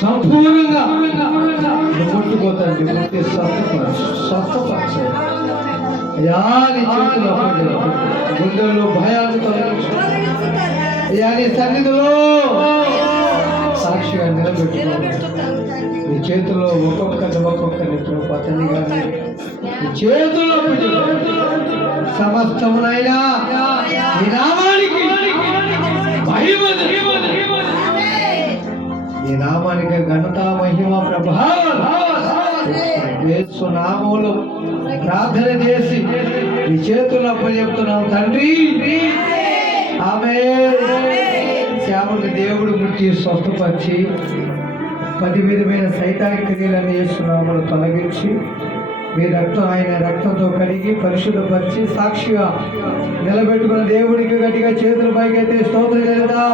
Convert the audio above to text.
సంపూర్ణంగా ముట్టుకోతండి, ముట్టి స్వస్థపరచు. అయ్యా నీ చేతిలో గుండెల్లో భయాన్ని తొలగించు. అయ్యా నీ సన్నిధిలో సాక్షిగా నిలబెట్టుకో. నీ చేతిలో ఒక్కొక్కరిని పతని కానీ నీ చేతుల్లో సమస్తమునైనా నీ నామానికి మహిమ, నీ నామానికి ఘనత మహిమ ప్రభావం యేసు నామములో ప్రార్థన చేసి నీ చేతుల్లో అప్పచెప్తున్నాం తండ్రి. ఆమేన్. శ్యామని దేవుడు ముట్టి స్వస్థపరిచి 10 విధమైన సైతానిక క్రియలను యేసు నామములో తొలగించి మీ రక్తం ఆయన రక్తంతో కడిగి పరిశుద్ధపరిచి సాక్షిగా నిలబెట్టుకున్న దేవుడికి గట్టిగా చేతులు పైకైతే స్తోత్రం చేద్దాం.